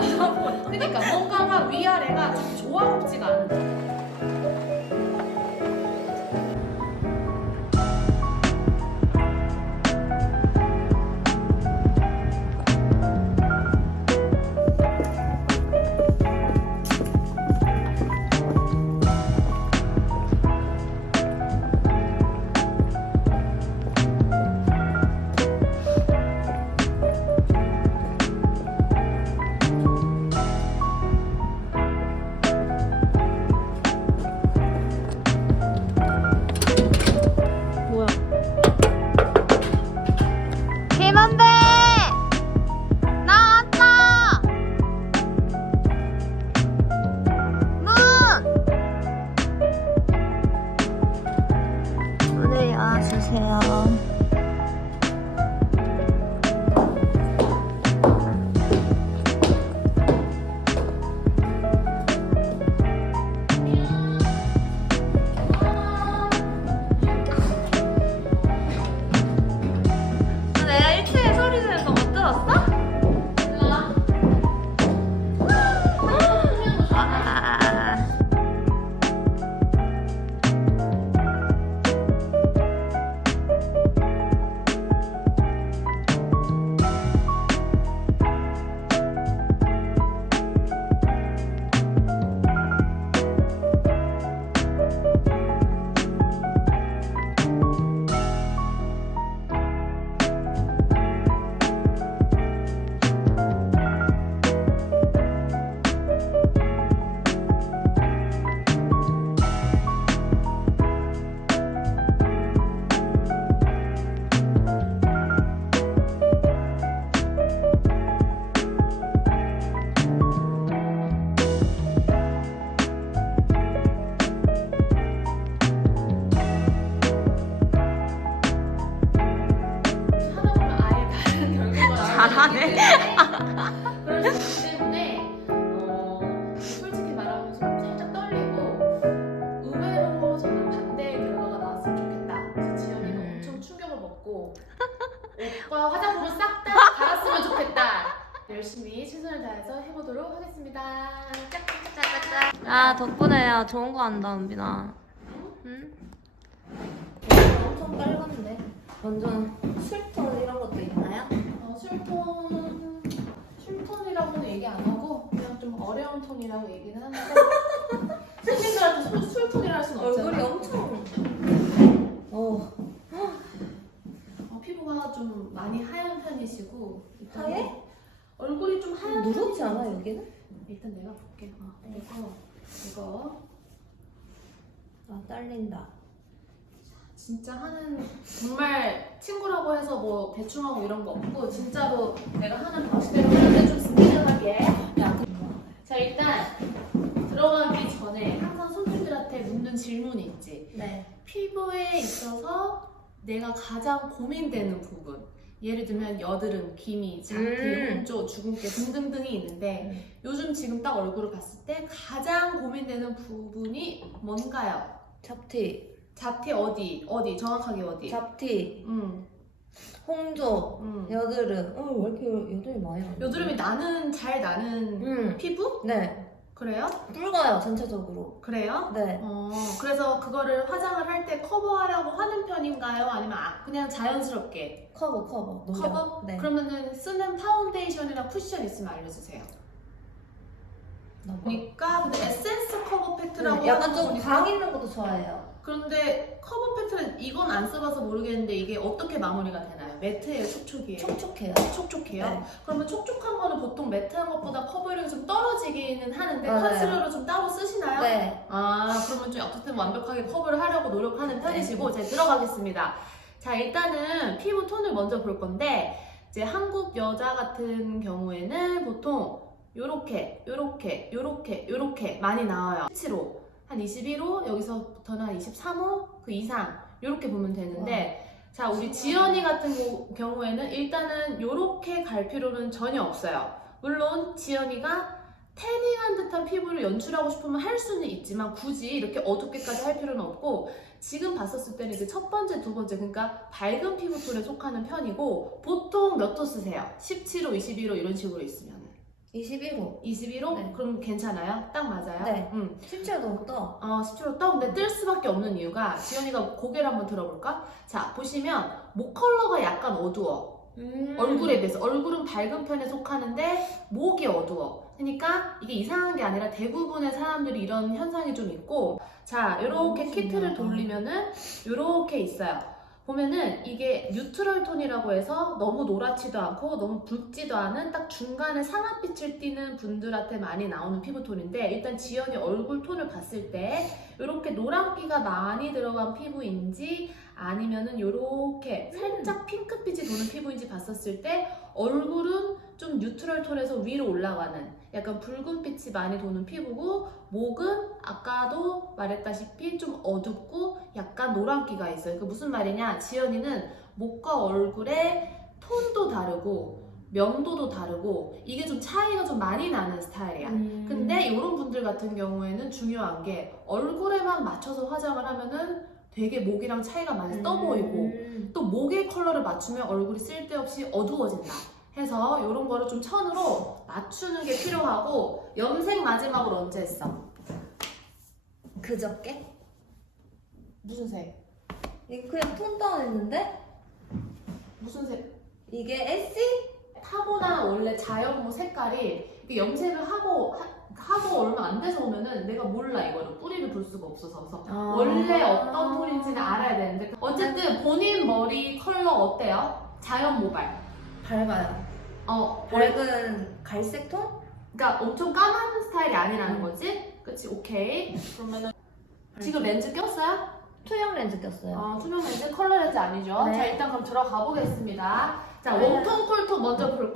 그러니까 뭔가가 위아래가 좀 조화롭지가 않은 거. 뭐야? 김원배! 나왔다! 문을 열어주세요. 내가 1층에 소리 지르는 거 못 들었어? 아. 하다 보면 아예 다른 결과가 잘하네. 그래서 그렇기 때문에 솔직히 말하면 좀 살짝 떨리고 의외로 저는 반대의 결과가 나왔으면 좋겠다. 그래서 지연이가 엄청 충격을 먹고 옷과 화장품을 싹 다 갈았으면 좋겠다. 열심히 최선을 다해서 해보도록 하겠습니다. 짝짝짝짝짝. 아, 덕분에야 좋은 거 한다, 은빈아. 응? 엄청 빨갛네. 완전 술톤 이런 것도 있나요? 술톤이라고는 얘기 안 하고 그냥 좀 어려운 톤이라고 얘기는 하는데 생긴들한테 술톤이라 할 수는 없잖아. 얼굴이 엄청. 피부가 좀 많이 하얀 편이시고 일단 하얘? 얼굴이 좀 하얀 누렇지 편이시고. 않아, 여기는? 일단 내가 볼게. 그래서 이거 아, 딸린다. 진짜 하는 정말 친구라고 해서 뭐 대충 하고 이런 거 없고 진짜로 내가 하는 방식대로 하는데 좀 스피드하게. 자 일단 들어가기 전에 항상 손님들한테 묻는 질문이 있지. 네. 피부에 있어서 내가 가장 고민되는 부분. 예를 들면 여드름, 기미, 장기, 홍조, 주근깨 등등등이 있는데 요즘 지금 딱 얼굴을 봤을 때 가장 고민되는 부분이 뭔가요? 잡티. 잡티 어디? 정확하게 어디? 잡티. 음. 홍조. 음. 여드름. 왜 이렇게 여드름이 많이 나지? 여드름이 잘 나는 피부? 네. 그래요? 붉어요, 전체적으로. 그래요? 네. 그래서 그거를 화장을 할 때 커버하려고 하는 편인가요? 아니면 그냥 자연스럽게? 커버. 노력. 커버? 네. 그러면은 쓰는 파운데이션이나 쿠션 있으면 알려주세요. 그러니까 근데 에센스 커버 팩트라고 약간 하는 좀 거니까. 강 있는 것도 좋아해요. 그런데 커버 팩트는 이건 안 써봐서 모르겠는데 이게 어떻게 마무리가 되나요? 매트예요? 촉촉이에요? 촉촉해요. 촉촉해요? 네. 그러면 촉촉한 거는 보통 매트한 것보다 커버력이 좀 떨어지기는 하는데 맞아요. 컨실러를 좀 따로 쓰시나요? 네. 그러면 좀 어쨌든 완벽하게 커버를 하려고 노력하는 편이시고 자 들어가겠습니다. 자 일단은 피부 톤을 먼저 볼 건데 이제 한국 여자 같은 경우에는 보통 요렇게 많이 나와요. 수치로 한 21호 여기서부터는 한 23호 그 이상 요렇게 보면 되는데 자 우리 지연이 같은 경우에는 일단은 요렇게 갈 필요는 전혀 없어요. 물론 지연이가 태닝한 듯한 피부를 연출하고 싶으면 할 수는 있지만 굳이 이렇게 어둡게까지 할 필요는 없고 지금 봤었을 때는 이제 첫 번째, 두 번째 그러니까 밝은 피부톤에 속하는 편이고 보통 몇 호 쓰세요? 17호, 21호 이런 식으로 있으면 21호. 21호? 네. 그럼 괜찮아요? 딱 맞아요? 네. 17도 17도 떠. 17호 떠? 근데 뜰 수밖에 없는 이유가 지연이가 고개를 한번 들어볼까? 자, 보시면 목 컬러가 약간 어두워. 얼굴에 비해서. 얼굴은 밝은 편에 속하는데 목이 어두워. 그러니까 이게 이상한 게 아니라 대부분의 사람들이 이런 현상이 좀 있고, 자, 이렇게 키트를 돌리면은 이렇게 있어요. 보면은 이게 뉴트럴 톤이라고 해서 너무 노랗지도 않고 너무 붉지도 않은 딱 중간에 상아빛을 띠는 분들한테 많이 나오는 피부톤인데, 일단 지연이 얼굴 톤을 봤을 때 이렇게 노란기가 많이 들어간 피부인지 아니면은 이렇게 살짝 핑크빛이 도는 피부인지 봤었을 때 얼굴은 좀 뉴트럴 톤에서 위로 올라가는 약간 붉은빛이 많이 도는 피부고, 목은 아까도 말했다시피 좀 어둡고 약간 노란기가 있어요. 그 무슨 말이냐, 지연이는 목과 얼굴의 톤도 다르고 명도도 다르고 이게 좀 차이가 좀 많이 나는 스타일이야. 근데 이런 분들 같은 경우에는 중요한 게 얼굴에만 맞춰서 화장을 하면은 되게 목이랑 차이가 많이 떠 보이고, 또 목의 컬러를 맞추면 얼굴이 쓸데없이 어두워진다 해서 이런 거를 좀 천으로 맞추는 게 필요하고. 염색 마지막으로 언제 했어? 그저께? 무슨 색? 이게 그냥 톤 다운 했는데? 무슨 색? 이게 에시? 타고난 원래 자연모 색깔이 이게 염색을 하고 얼마 안 돼서 오면은 내가 몰라, 이거를 뿌리를 볼 수가 없어서. 그래서 원래 어떤 톤인지는 알아야 되는데, 어쨌든 본인 머리 컬러 어때요? 자연 모발. 밝아요. 밝은 갈색 톤? 그러니까 엄청 까만 스타일이 아니라는 거지? 그치? 오케이. 그러면은 지금 렌즈 꼈어요? 투명 렌즈 꼈어요. 투명 렌즈, 컬러 렌즈 아니죠? 네. 자, 일단 그럼 들어가 보겠습니다. 자, 네. 웜톤, 쿨톤 먼저 볼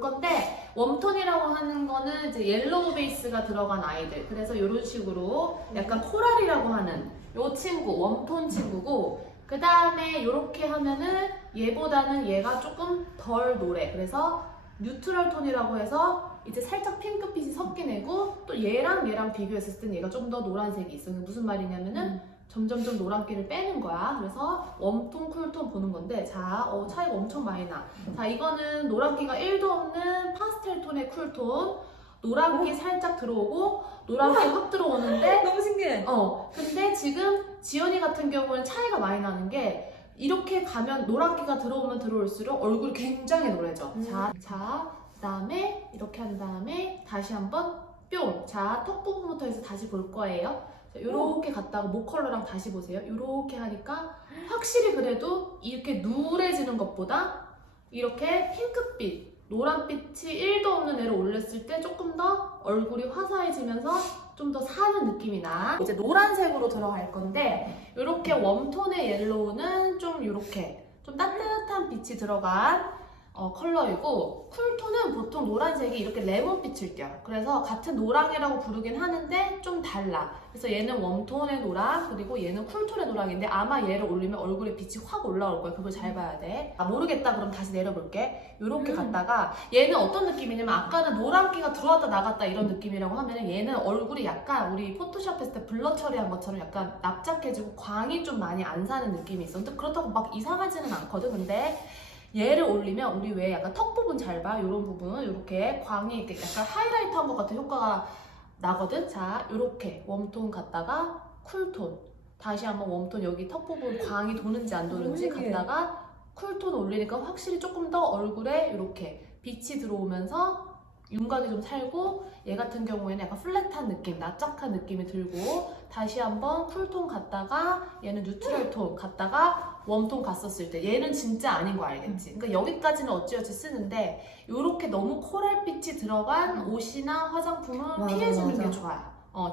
건데, 웜톤이라고 하는 거는 이제 옐로우 베이스가 들어간 아이들. 그래서 이런 식으로 약간 코랄이라고 하는 요 친구, 웜톤 친구고, 그 다음에 이렇게 하면은 얘보다는 얘가 조금 덜 노래. 그래서 뉴트럴 톤이라고 해서 이제 살짝 핑크빛이 섞인 애고, 또 얘랑 비교했을 땐 얘가 좀 더 노란색이 있어. 무슨 말이냐면은 점점점 노란기를 빼는 거야. 그래서 웜톤, 쿨톤 보는 건데, 자, 차이가 엄청 많이 나. 자, 이거는 노란기가 1도 없는 파스텔 톤의 쿨톤. 노란기 살짝 들어오고 노란기 확 들어오는데, 너무 신기해. 근데 지금 지연이 같은 경우는 차이가 많이 나는 게, 이렇게 가면 노란기가 들어오면 들어올수록 얼굴이 굉장히 노래져. 자, 그다음에 이렇게 한 다음에 다시 한번 뿅. 자, 턱 부분부터 해서 다시 볼 거예요. 이렇게 갔다가 목 컬러랑 다시 보세요. 이렇게 하니까 확실히 그래도 이렇게 누래지는 것보다 이렇게 핑크빛, 노란빛이 1도 없는 애를 올렸을 때 조금 더 얼굴이 화사해지면서 좀 더 사는 느낌이 나. 이제 노란색으로 들어갈 건데, 이렇게 웜톤의 옐로우는 좀 이렇게 좀 따뜻한 빛이 들어간 컬러이고, 쿨톤은 보통 노란색이 이렇게 레몬빛을 띄어. 그래서 같은 노랑이라고 부르긴 하는데 좀 달라. 그래서 얘는 웜톤의 노랑, 그리고 얘는 쿨톤의 노랑인데 아마 얘를 올리면 얼굴에 빛이 확 올라올 거야. 그걸 잘 봐야 돼. 모르겠다 그럼 다시 내려볼게. 이렇게 갔다가 얘는 어떤 느낌이냐면, 아까는 노란기가 들어왔다 나갔다 이런 느낌이라고 하면 얘는 얼굴이 약간 우리 포토샵 했을 때 블러 처리한 것처럼 약간 납작해지고 광이 좀 많이 안 사는 느낌이 있어. 근데 그렇다고 막 이상하지는 않거든. 근데 얘를 올리면 우리 왜 약간 턱 부분 잘 봐? 이런 부분 이렇게 광이 이렇게 약간 하이라이트 한 것 같은 효과가 나거든. 자, 이렇게 웜톤 갔다가 쿨톤, 다시 한번 웜톤, 여기 턱 부분 광이 도는지 안 도는지 갔다가 쿨톤 올리니까 확실히 조금 더 얼굴에 이렇게 빛이 들어오면서 윤곽이 좀 살고, 얘 같은 경우에는 약간 플랫한 느낌, 납작한 느낌이 들고, 다시 한번 쿨톤 갔다가 얘는 뉴트럴 톤 갔다가 웜톤 갔었을 때 얘는 진짜 아닌 거 알겠지? 그러니까 여기까지는 어찌어찌 쓰는데, 이렇게 너무 코랄빛이 들어간 옷이나 화장품은 피해주는 게 좋아요.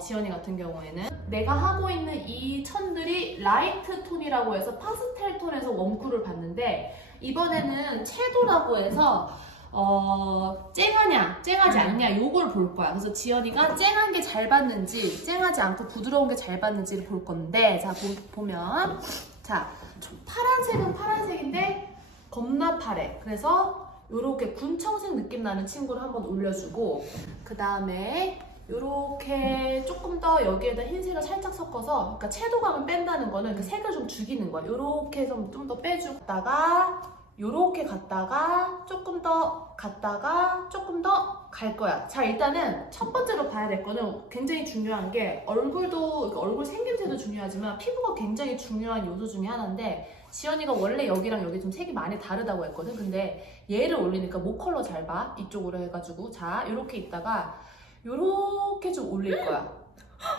지연이 같은 경우에는 내가 하고 있는 이 천들이 라이트 톤이라고 해서 파스텔 톤에서 웜쿨을 봤는데, 이번에는 채도라고 해서 쨍하냐, 쨍하지 않냐, 요걸 볼 거야. 그래서 지연이가 쨍한 게 잘 받는지, 쨍하지 않고 부드러운 게 잘 받는지를 볼 건데, 자, 보면, 자, 파란색은 파란색인데 겁나 파래. 그래서 요렇게 군청색 느낌 나는 친구를 한번 올려주고, 그 다음에 요렇게 조금 더 여기에다 흰색을 살짝 섞어서, 그러니까 채도감을 뺀다는 거는 그 색을 좀 죽이는 거야. 요렇게 해서 좀 더 빼주다가 요렇게 갔다가 조금 더 갔다가 조금 더 갈 거야. 자, 일단은 첫 번째로 봐야 될 거는 굉장히 중요한 게 얼굴도, 얼굴 생김새도 중요하지만 피부가 굉장히 중요한 요소 중에 하나인데 지연이가 원래 여기랑 여기 좀 색이 많이 다르다고 했거든. 근데 얘를 올리니까 목 컬러 잘 봐. 이쪽으로 해가지고 자, 요렇게 있다가 요렇게 좀 올릴 거야.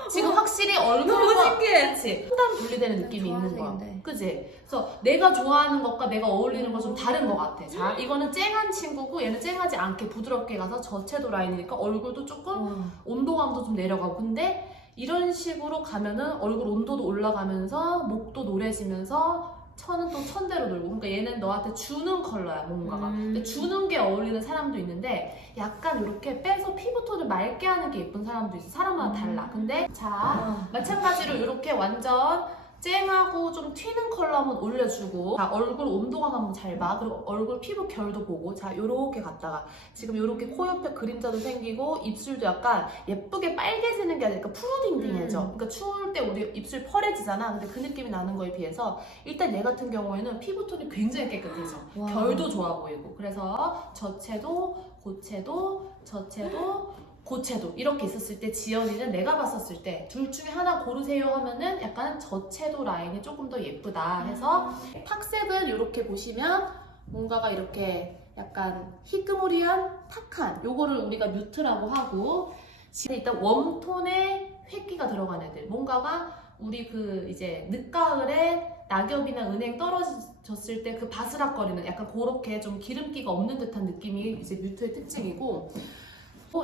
지금 확실히 얼굴과 신기해. 그치? 순간 분리되는 느낌이 있는 거야. 주황색인데. 그치? 그래서 내가 좋아하는 것과 내가 어울리는 거 좀 다른 것 같아. 자, 이거는 쨍한 친구고 얘는 쨍하지 않게 부드럽게 가서 저채도 라인이니까 얼굴도 조금 온도감도 좀 내려가고. 근데 이런 식으로 가면은 얼굴 온도도 올라가면서 목도 노래지면서 천은 또 천대로 돌고. 그러니까 얘는 너한테 주는 컬러야, 뭔가가. 근데 주는 게 어울리는 사람도 있는데 약간 이렇게 빼서 피부톤을 맑게 하는 게 예쁜 사람도 있어. 사람마다 달라. 근데 자, 마찬가지로 이렇게 완전 쨍하고 좀 튀는 컬러 한번 올려주고, 자, 얼굴 온도감 한번 잘 봐. 그리고 얼굴 피부 결도 보고, 자, 요렇게 갔다가 지금 요렇게 코 옆에 그림자도 생기고 입술도 약간 예쁘게 빨개지는 게 아니라 푸르딩딩해져. 그러니까 추울 때 우리 입술 펄해지잖아. 근데 그 느낌이 나는 거에 비해서 일단 얘 같은 경우에는 피부톤이 굉장히 깨끗해져. 와. 결도 좋아 보이고. 그래서 저채도, 고채도, 저채도, 고채도 이렇게 있었을 때 지연이는 내가 봤었을 때 둘 중에 하나 고르세요 하면은 약간 저채도 라인이 조금 더 예쁘다 해서 탁색은 이렇게 보시면 뭔가가 이렇게 약간 희끄무리한 탁한 요거를 우리가 뮤트라고 하고, 지금 일단 웜톤에 획기가 들어간 애들, 뭔가가 우리 그 이제 늦가을에 낙엽이나 은행 떨어졌을 때 그 바스락거리는 약간 그렇게 좀 기름기가 없는 듯한 느낌이 이제 뮤트의 특징이고,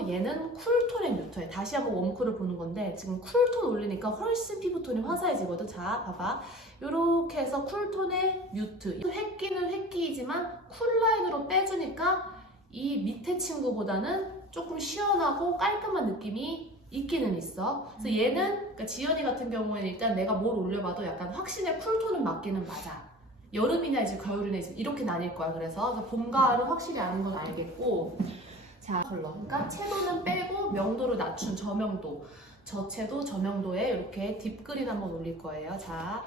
얘는 쿨톤의 뮤트에 다시 한번 웜쿨을 보는 건데 지금 쿨톤 올리니까 훨씬 피부톤이 화사해지거든. 자, 봐봐. 이렇게 해서 쿨톤의 뮤트. 획기는 획기이지만 쿨라인으로 빼주니까 이 밑에 친구보다는 조금 시원하고 깔끔한 느낌이 있기는 있어. 그래서 얘는, 그러니까 지연이 같은 경우에는 일단 내가 뭘 올려봐도 약간 확신의 쿨톤은 맞기는 맞아. 여름이나 이제 겨울이나 이제 이렇게 나뉠 거야. 그래서 봄, 가을은 확실히 아는 건 알겠고, 자, 컬러. 그러니까 채도는 빼고 명도를 낮춘 저명도, 저채도 저명도에 이렇게 딥그린 한번 올릴 거예요. 자,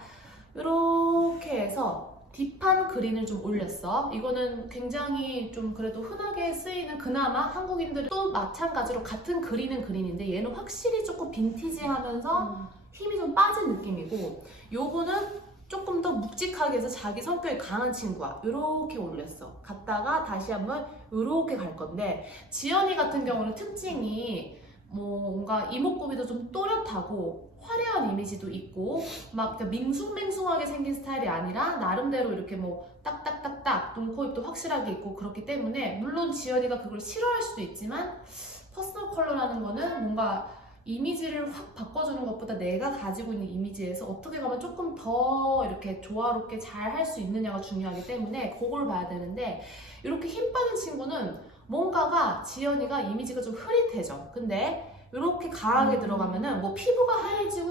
이렇게 해서 딥한 그린을 좀 올렸어. 이거는 굉장히 좀 그래도 흔하게 쓰이는, 그나마 한국인들은 또 마찬가지로 같은 그린은 그린인데 얘는 확실히 조금 빈티지하면서 힘이 좀 빠진 느낌이고, 요거는 조금 더 묵직하게 해서 자기 성격이 강한 친구야. 이렇게 올렸어. 갔다가 다시 한번 이렇게 갈 건데, 지연이 같은 경우는 특징이 뭔가 이목구비도 좀 또렷하고 화려한 이미지도 있고 막 밍숭맹숭하게 생긴 스타일이 아니라 나름대로 이렇게 뭐 딱딱딱딱 눈, 코, 입도 확실하게 있고 그렇기 때문에, 물론 지연이가 그걸 싫어할 수도 있지만 퍼스널 컬러라는 거는 뭔가 이미지를 확 바꿔주는 것보다 내가 가지고 있는 이미지에서 어떻게 가면 조금 더 이렇게 조화롭게 잘 할 수 있느냐가 중요하기 때문에 그걸 봐야 되는데, 이렇게 힘 빠진 친구는 뭔가가 지연이가 이미지가 좀 흐릿해져. 근데 이렇게 강하게 들어가면은 뭐 피부가 하얘지고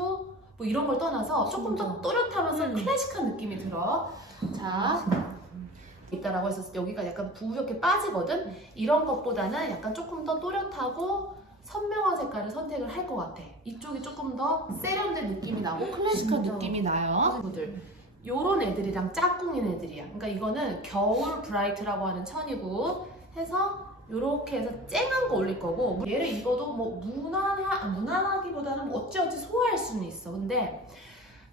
뭐 이런 걸 떠나서 조금 더 또렷하면서 클래식한 느낌이 들어. 자, 있다라고 해서 여기가 약간 부옇게 빠지거든. 이런 것보다는 약간 조금 더 또렷하고 선명한 색깔을 선택을 할 것 같아. 이쪽이 조금 더 세련된 느낌이 나고 클래식한 느낌이 나요. 친구들, 요런 애들이랑 짝꿍인 애들이야. 그러니까 이거는 겨울 브라이트라고 하는 천이고 해서 요렇게 해서 쨍한 거 올릴 거고, 얘를 입어도 뭐 무난하기보다는 뭐 어찌어찌 소화할 수는 있어. 근데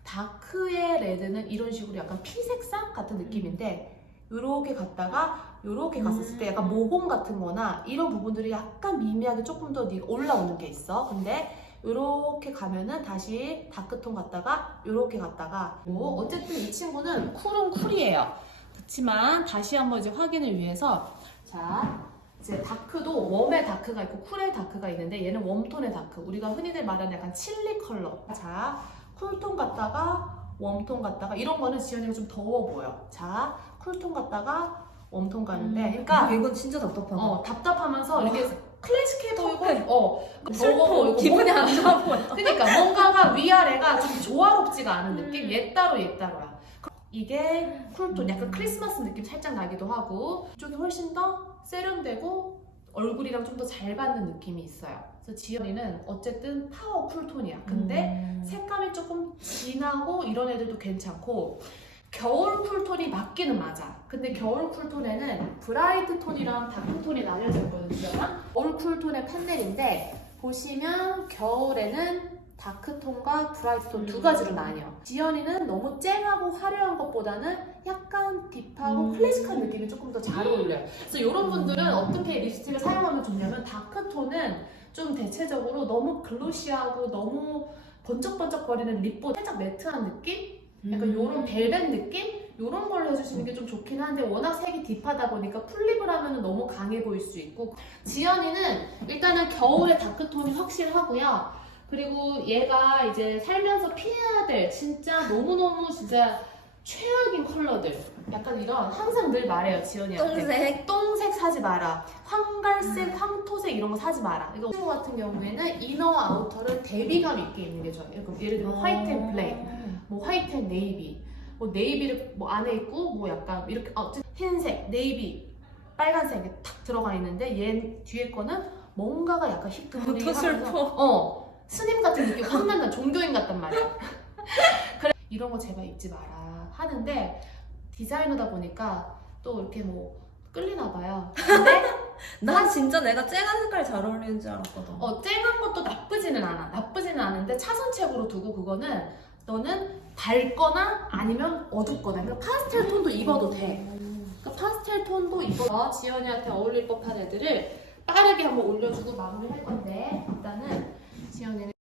다크의 레드는 이런 식으로 약간 피색상 같은 느낌인데, 요렇게 갔다가 요렇게 갔었을 때 약간 모공 같은 거나 이런 부분들이 약간 미미하게 조금 더 올라오는 게 있어. 근데 요렇게 가면은 다시 다크톤 갔다가 요렇게 갔다가 어쨌든 이 친구는 쿨은 쿨이에요. 그렇지만 다시 한번 이제 확인을 위해서, 자, 이제 다크도 웜의 다크가 있고 쿨의 다크가 있는데 얘는 웜톤의 다크, 우리가 흔히들 말하는 약간 칠리 컬러. 자, 쿨톤 갔다가 웜톤 갔다가, 이런 거는 지연이가 좀 더워 보여. 자, 쿨톤 갔다가 웜톤 가는데, 그러니까 이건 진짜 답답하다. 답답하면서 이렇게 클래식해 보이고 슬퍼. 더워 보이고 기분이 안 좋아 보여. 그러니까 뭔가가 위아래가 좀 조화롭지가 않은 느낌? 얘 따로 얘 따로야. 이게 쿨톤, 약간 크리스마스 느낌 살짝 나기도 하고, 이쪽이 훨씬 더 세련되고 얼굴이랑 좀 더 잘 받는 느낌이 있어요. 그래서 지연이는 어쨌든 파워 쿨톤이야. 근데 색감이 조금 진하고 이런 애들도 괜찮고, 겨울 쿨톤이 맞기는 맞아. 근데 겨울 쿨톤에는 브라이트 톤이랑 다크 톤이 나뉘어져 있거든요. 겨울 쿨톤의 판넬인데 보시면 겨울에는 다크톤과 브라이트톤 두 가지로 나뉘어. 지연이는 너무 쨍하고 화려한 것보다는 약간 딥하고 클래식한 느낌이 조금 더 잘 어울려요. 그래서 이런 분들은 어떻게 립스틱을 사용하면 좋냐면 다크톤은 좀 대체적으로 너무 글로시하고 너무 번쩍번쩍거리는 립보다 살짝 매트한 느낌? 약간 요런 벨벳 느낌? 요런 걸로 해주시는 게 좀 좋긴 한데 워낙 색이 딥하다 보니까 풀립을 하면 너무 강해 보일 수 있고 지연이는 일단은 겨울에 다크톤이 확실하고요. 그리고 얘가 이제 살면서 피해야 될 진짜 너무너무 진짜 최악인 컬러들 약간 이런 항상 늘 말해요 지연이한테 똥색 사지 마라 황갈색, 황토색 이런 거 사지 마라 이거 같은 경우에는 이너 아우터를 대비감 있게 입는 게 좋아요. 예를 들면 화이트 앤 블랙 뭐 화이트 앤 네이비 뭐 네이비를 뭐 안에 있고 뭐 약간 이렇게 흰색, 네이비, 빨간색이 탁 들어가 있는데 얘 뒤에 거는 뭔가가 약간 희끄무리 더 슬퍼. 스님 같은 느낌 확 난다. 종교인 같단 말이야. 그래 이런 거 제발 입지 마라 하는데 디자이너다 보니까 또 이렇게 뭐 끌리나 봐요. 근데 난 진짜 내가 쨍한 색깔이 잘 어울리는 줄 알았거든. 쨍한 것도 나쁘지는 않아. 나쁘지는 않은데 차선책으로 두고 그거는 너는 밝거나 아니면 어둡거나 그러니까 파스텔 톤도 입어도 돼. 그러니까 파스텔 톤도 입어서 지연이한테 어울릴 법한 애들을 빠르게 한번 올려주고 마무리할 건데 일단은 지연이는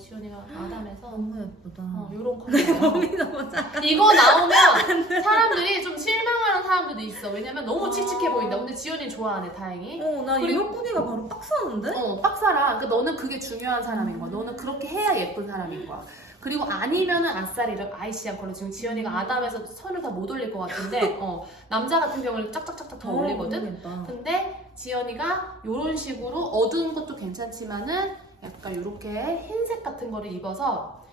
지연이가 아담해서 너무 예쁘다. 요런 컬러예요. 몸이 너무 작아. 이거 나오면 사람들이 좀 실망하는 사람들도 있어. 왜냐면 너무 칙칙해 보인다. 근데 지연이 좋아하네, 다행히. 나 그리고- 이목구비가 바로 빡사는데? 빡사라. 그러니까 너는 그게 중요한 사람인 거야. 너는 그렇게 해야 예쁜 사람인 거야. 그리고 아니면은 아싸리 이렇게 아이시한 컬러. 지금 지연이가 아담해서 선을 다 못 올릴 것 같은데 남자 같은 경우는 짝짝짝짝 더 올리거든. 근데 지연이가 이런 식으로 어두운 것도 괜찮지만은 약간 이렇게 흰색 같은 거를 입어서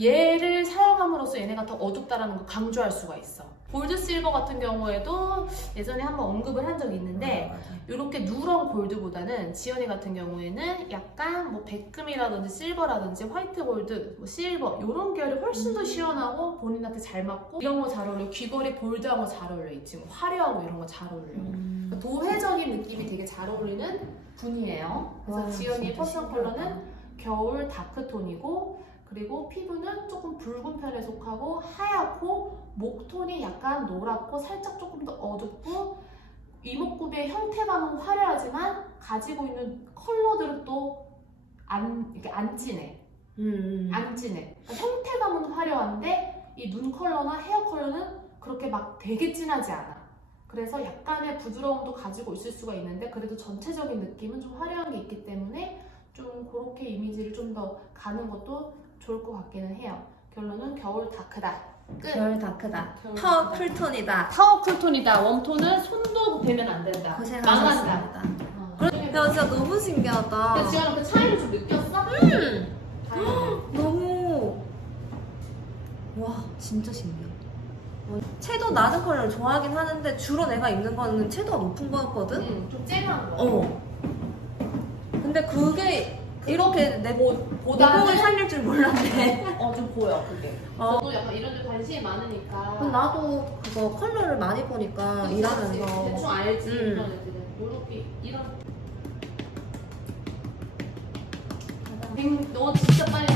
얘를 사용함으로써 얘네가 더 어둡다라는 걸 강조할 수가 있어. 골드 실버 같은 경우에도 예전에 한번 언급을 한 적이 있는데 이렇게 누런 골드보다는 지연이 같은 경우에는 약간 뭐 백금이라든지 실버라든지 화이트 골드, 뭐 실버 이런 계열이 훨씬 더 시원하고 본인한테 잘 맞고 이런 거 잘 어울려. 귀걸이 볼드한 거 잘 어울려. 이 친구 화려하고 이런 거 잘 어울려. 그러니까 도회적인 느낌이 되게 잘 어울리는 분이에요. 그래서 지연이의 퍼스널 컬러는 겨울 다크톤이고 그리고 피부는 조금 붉은 편에 속하고 하얗고 목톤이 약간 노랗고 살짝 조금 더 어둡고 이목구비의 형태감은 화려하지만 가지고 있는 컬러들은 또 이렇게 안 진해. 안 진해. 그러니까 형태감은 화려한데 이 눈 컬러나 헤어 컬러는 그렇게 막 되게 진하지 않아. 그래서 약간의 부드러움도 가지고 있을 수가 있는데 그래도 전체적인 느낌은 좀 화려한 게 있기 때문에 좀 그렇게 이미지를 좀 더 가는 것도 좋을 것 같기는 해요. 결론은 겨울 다크다. 끝. 겨울 다크다. 겨울 파워 다크다. 쿨톤이다. 파워 쿨톤이다. 웜톤은 손도 대면 안 된다. 고생하셨습니다. 망한다. 야 진짜 너무 신기하다. 근데 지연아 그 차이를 좀 느꼈어? 다행이네. 너무 와 진짜 신기해. 채도 낮은 컬러를 좋아하긴 하는데 주로 내가 입는 거는 채도가 높은 거였거든? 좀 쨍한 거. 근데 그게 이렇게 내 모공을 보다는 살릴 줄 몰랐네. 좀 보여 그게. 어. 저도 약간 이런 데 관심이 많으니까. 나도 그거 컬러를 많이 보니까 일하면서 대충 알지 그런 애들은 요렇게 이런 너 진짜 빨리